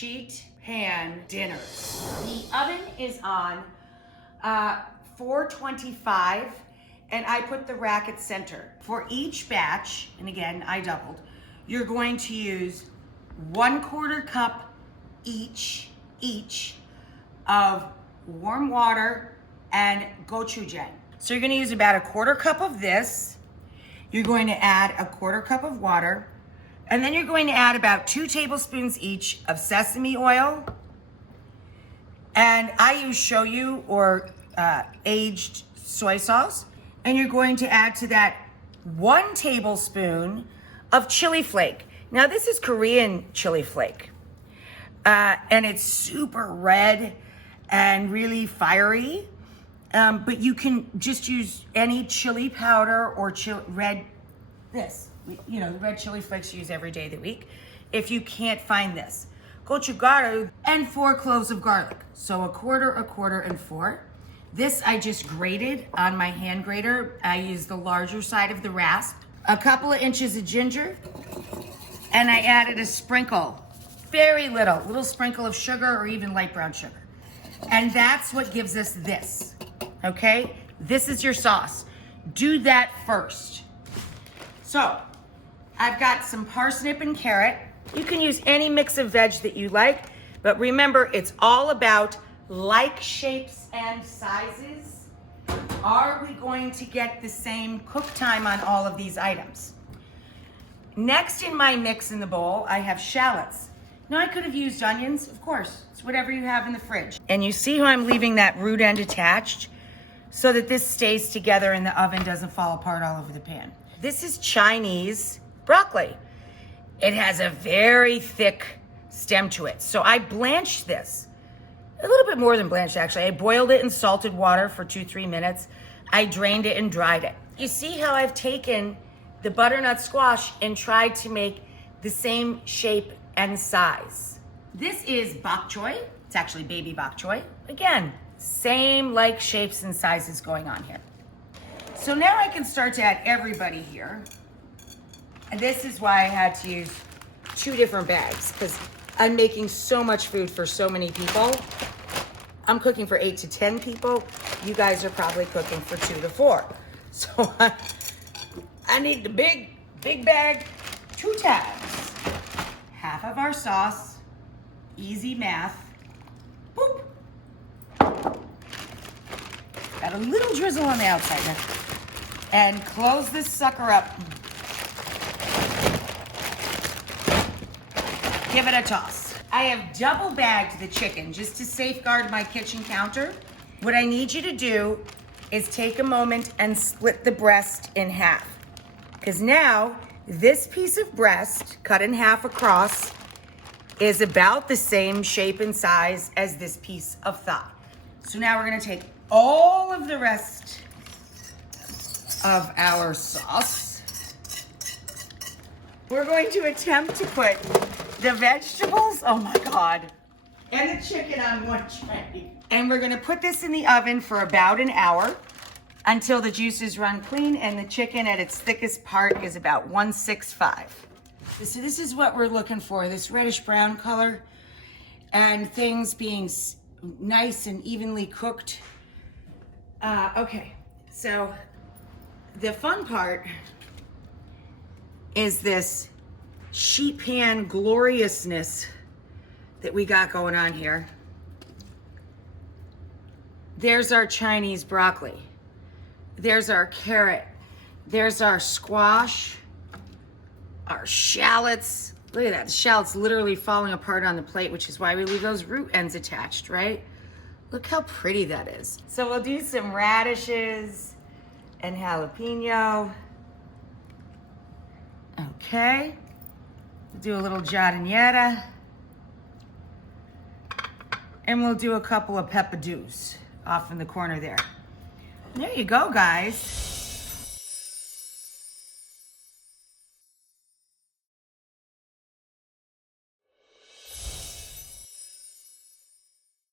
sheet pan dinners. The oven is on 425 and I put the rack at center. For each batch, and again, I doubled, you're going to use 1/4 cup each of warm water and gochujang. So you're gonna use about 1/4 cup of this. You're going to add 1/4 cup of water, and then you're going to add about 2 tablespoons each of sesame oil. And I use shoyu or aged soy sauce. And you're going to add to that 1 tablespoon of chili flake. Now this is Korean chili flake. And it's super red and really fiery. But you can just use any chili powder or red chili flakes you use every day of the week. If you can't find this, gochugaru and 4 cloves of garlic. So 1/4, and 4. This I just grated on my hand grater. I use the larger side of the rasp. A couple of inches of ginger, and I added a sprinkle, very little sprinkle of sugar or even light brown sugar. And that's what gives us this. Okay, this is your sauce. Do that first. So I've got some parsnip and carrot. You can use any mix of veg that you like, but remember, it's all about like shapes and sizes. Are we going to get the same cook time on all of these items? Next in my mix in the bowl, I have shallots. Now I could have used onions, of course. It's whatever you have in the fridge. And you see how I'm leaving that root end attached so that this stays together and the oven doesn't fall apart all over the pan. This is Chinese broccoli. It has a very thick stem to it. So I blanched this. A little bit more than blanched, actually. I boiled it in salted water for 2-3 minutes. I drained it and dried it. You see how I've taken the butternut squash and tried to make the same shape and size. This is bok choy. It's actually baby bok choy. Again, same like shapes and sizes going on here. So now I can start to add everybody here. And this is why I had to use 2 different bags, because I'm making so much food for so many people. I'm cooking for 8 to 10 people. You guys are probably cooking for 2 to 4. So I need the big bag 2 times. Half of our sauce, easy math. Boop. Got a little drizzle on the outside now. And close this sucker up. Give it a toss. I have double bagged the chicken just to safeguard my kitchen counter. What I need you to do is take a moment and split the breast in half. Because now this piece of breast cut in half across is about the same shape and size as this piece of thigh. So now we're gonna take all of the rest of our sauce. We're going to attempt to put the vegetables, oh my God, and the chicken on one tray. And we're gonna put this in the oven for about an hour until the juices run clean and the chicken at its thickest part is about 165. So this is what we're looking for, this reddish brown color and things being nice and evenly cooked. Okay, so the fun part is this sheet pan gloriousness that we got going on here. There's our Chinese broccoli. There's our carrot. There's our squash, our shallots. Look at that, the shallots literally falling apart on the plate, which is why we leave those root ends attached, right? Look how pretty that is. So we'll do some radishes and jalapeno. Okay. Do a little giardiniera. And we'll do a couple of peppadews off in the corner there. There you go, guys.